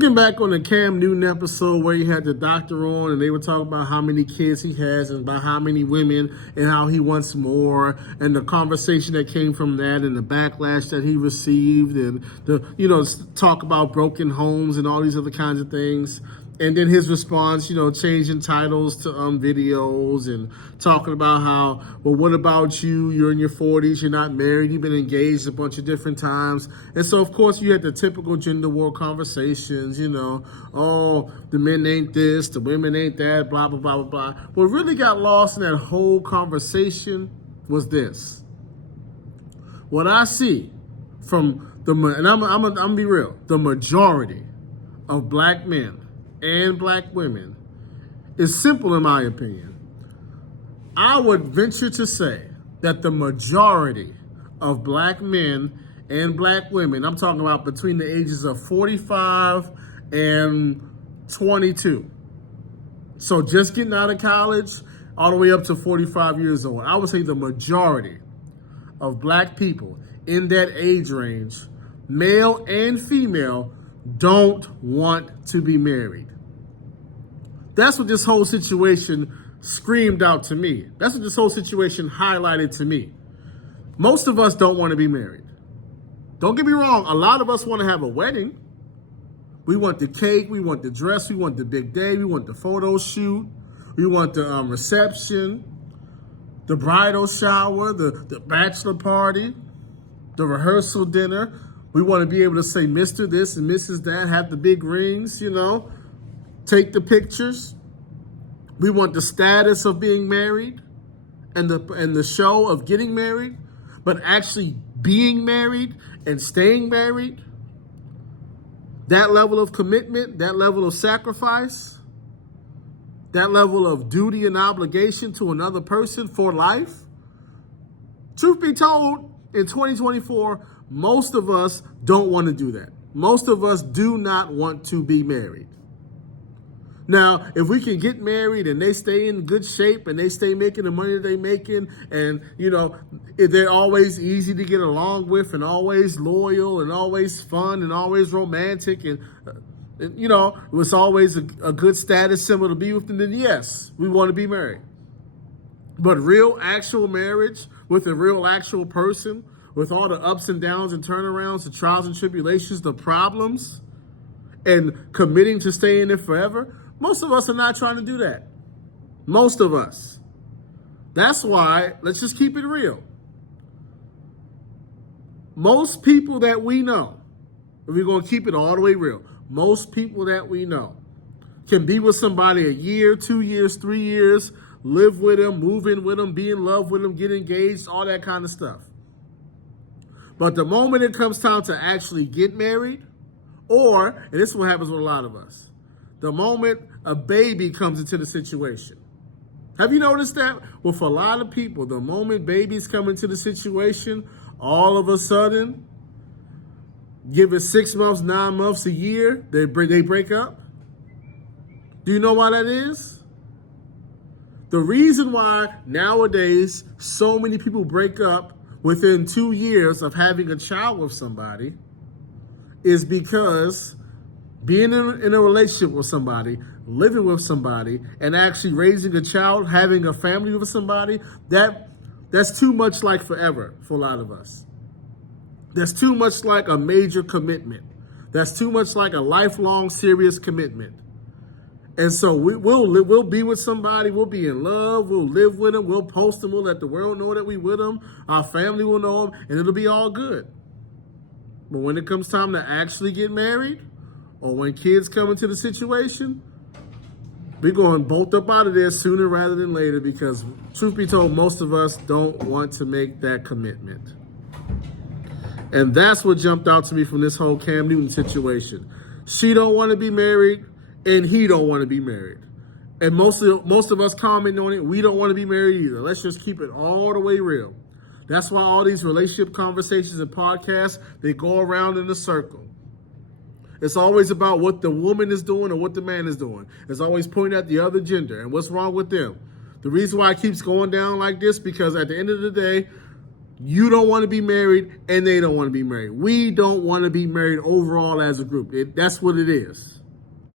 Looking back on the Cam Newton episode where he had the doctor on and they were talking about how many kids he has and about how many women and how he wants more, and the conversation that came from that and the backlash that he received, and the talk about broken homes and all these other kinds of things. And then his response, changing titles to videos and talking about how, well, what about you? You're in your 40s, you're not married, you've been engaged a bunch of different times. And so, of course, you had the typical gender war conversations, oh, the men ain't this, the women ain't that, blah, blah, blah, blah, blah. What really got lost in that whole conversation was this. What I see from and I'm gonna be real, the majority of black men and black women is simple, in my opinion. I would venture to say that the majority of black men and black women, I'm talking about between the ages of 45 and 22, so just getting out of college all the way up to 45 years old, I would say the majority of black people in that age range, male and female, don't want to be married. That's what this whole situation screamed out to me. That's what this whole situation highlighted to me. Most of us don't want to be married. Don't get me wrong, a lot of us want to have a wedding. We want the cake, we want the dress, we want the big day, we want the photo shoot, we want the reception, the bridal shower, the bachelor party, the rehearsal dinner. We want to be able to say Mr. this and Mrs. that, have the big rings, take the pictures. We want the status of being married and the show of getting married, but actually being married and staying married. That level of commitment, that level of sacrifice, that level of duty and obligation to another person for life. Truth be told, in 2024, most of us don't want to do that. Most of us do not want to be married. Now, if we can get married and they stay in good shape and they stay making the money they're making, and, if they're always easy to get along with and always loyal and always fun and always romantic and, it was always a good status symbol to be with them, then yes, we want to be married. But real actual marriage with a real actual person, with all the ups and downs and turnarounds, the trials and tribulations, the problems, and committing to stay in it forever, most of us are not trying to do that. Most of us. That's why, let's just keep it real. Most people that we know, if we're going to keep it all the way real, most people that we know can be with somebody a year, 2 years, 3 years, live with them, move in with them, be in love with them, get engaged, all that kind of stuff. But the moment it comes time to actually get married, or, and this is what happens with a lot of us, the moment a baby comes into the situation. Have you noticed that? With a lot of people, the moment babies come into the situation, all of a sudden, give it 6 months, 9 months, a year, they break up. Do you know why that is? The reason why nowadays so many people break up within 2 years of having a child with somebody is because being in a relationship with somebody, living with somebody, and actually raising a child, having a family with somebody, that's too much like forever for a lot of us. That's too much like a major commitment. That's too much like a lifelong serious commitment. And so we'll be with somebody, we'll be in love, we'll live with them, we'll post them, we'll let the world know that we with them, our family will know them, and it'll be all good. But when it comes time to actually get married, or when kids come into the situation, we're going bolt up out of there sooner rather than later, because truth be told, most of us don't want to make that commitment. And that's what jumped out to me from this whole Cam Newton situation. She don't want to be married, and he don't want to be married. And most of us comment on it, we don't want to be married either. Let's just keep it all the way real. That's why all these relationship conversations and podcasts, they go around in a circle. It's always about what the woman is doing or what the man is doing. It's always pointing at the other gender and what's wrong with them. The reason why it keeps going down like this, because at the end of the day, You don't want to be married, and they don't want to be married. We don't want to be married overall as a group. That's what it is.